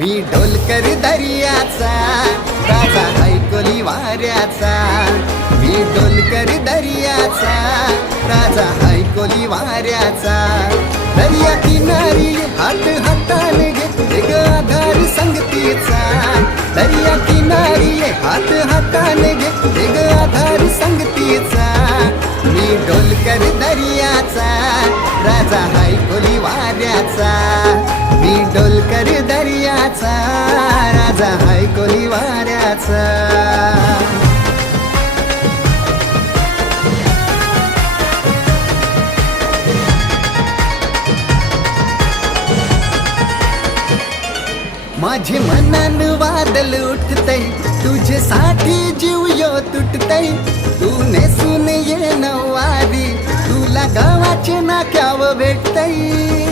मी ढोलकर दर्याचा राजा ऐकोली वाऱ्याचा, मी ढोलकर दर्याचा राजा ऐकोली वाऱ्याचा। दर्या किनारी हात हाताने घेते ग आधार संगतीचा, दर्या किनारी हात हाताने घेते ग आधार संगतीचा। मी ढोलकर दर्याचा राजा ऐकोली वाऱ्याचा, मी ढोलकर दर्याचा राजा ऐकोली वाऱ्याचा। माझे मनान वादल उठतय, तुझ्यासाठी जीव यो तुटतय। तू नेसून ये नऊवारी, तुला गावाचे नाक्याव भेटतय।